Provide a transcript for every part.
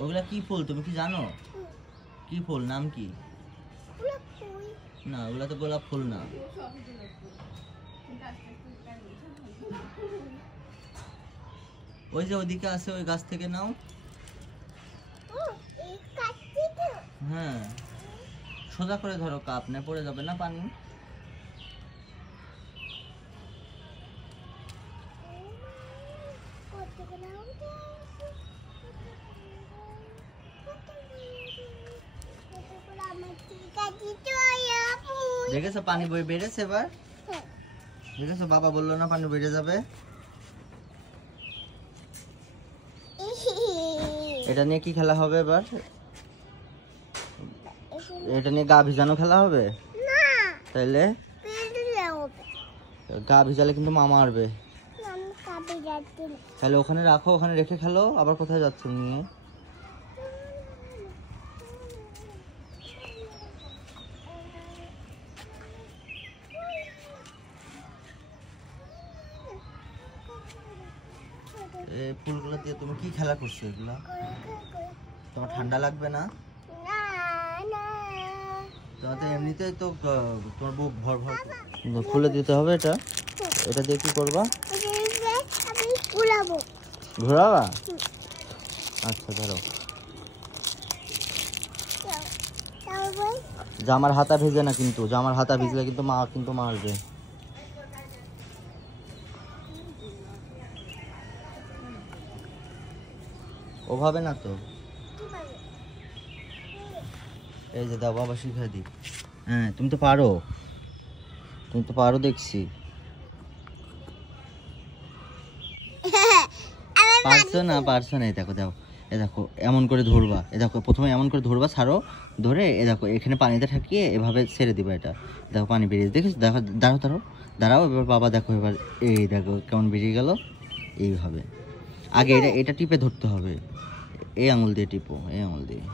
ওগুলা কি ফুল তুমি কি জানো? কি ফুল, নাম কি? না, ওগুলা তো গোলাপ ফুল না। ওই যে ওইদিকে আছে, ওই গাছ থেকে নাও। হ্যাঁ, সোজা করে ধরো, কাপ না পড়ে যাবে না পানি। দেখেছো পানি বই বেড়েছে এবার? দেখেছো, বাবা বললো না পানি বেড়ে যাবে? এটা নিয়ে কি খেলা হবে এবার? এটা নিয়ে গা ভিজানো খেলা হবে? তাইলে গা ভিজালে কিন্তু মা মারবে। তাহলে ওখানে রাখো, ওখানে রেখে খেলো। আবার কোথায় যাচ্ছ নিয়ে? এই ফুলগুলো দিয়ে তুমি কি খেলা করছো এগুলা? তোমার ঠান্ডা লাগবে না? তোমার তো এমনিতেই তো তোমার বুক ভর ভর। খুলে দিতে হবে এটা। এটা দিয়ে কি করবা? ঘোরাবা? আচ্ছা ধরো। জামার হাতা ভিজে না কিন্তু, জামার হাতা ভিজলে কিন্তু মা কিন্তু মারবে। ওভাবে না তো। এই যে দাও, বাবা শিখা দি। হ্যাঁ, তুমি তো পারো, তুমি তো পারো দেখছি। পারছো না, পারছো না। এই দেখো দাও, এ দেখো এমন করে ধরবা। এ দেখো প্রথমে এমন করে ধরবা, ছাড়ো, ধরে এ দেখো এখানে পানিতে ঠাকিয়ে এভাবে ছেড়ে দিবা। এটা দেখো পানি বেরিয়ে দেখেছো? দেখো, দাঁড়াও দাঁড়াও দাঁড়াও। এবার বাবা দেখো, এবার এই দেখো কেমন বেরিয়ে গেল। এইভাবে আগে এটা টিপে ধরতে হবে। এই আঙুল দিয়ে টিপো, এই আঙুল দিয়ে।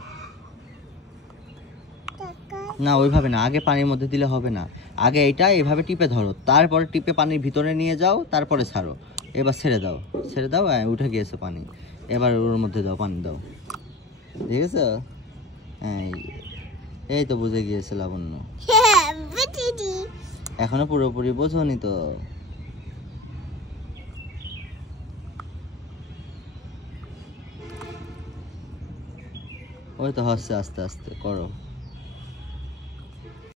না, ওইভাবে না, আগে পানির মধ্যে দিলে হবে না। আগে এটা এইভাবে টিপে ধরো, তারপরে টিপে পানির ভিতরে নিয়ে যাও, তারপরে ছাড়ো। এবার ছেড়ে দাও, ছেড়ে দাও। উঠে গিয়েছে পানি। এবার ওর মধ্যে দাও, পানি দাও। দেখেছো? হ্যাঁ, এই তো বুঝে গিয়েছে লাবণ্য। এখনো পুরোপুরি বোঝোনি তো। ওই তো হচ্ছে, আস্তে আস্তে করো।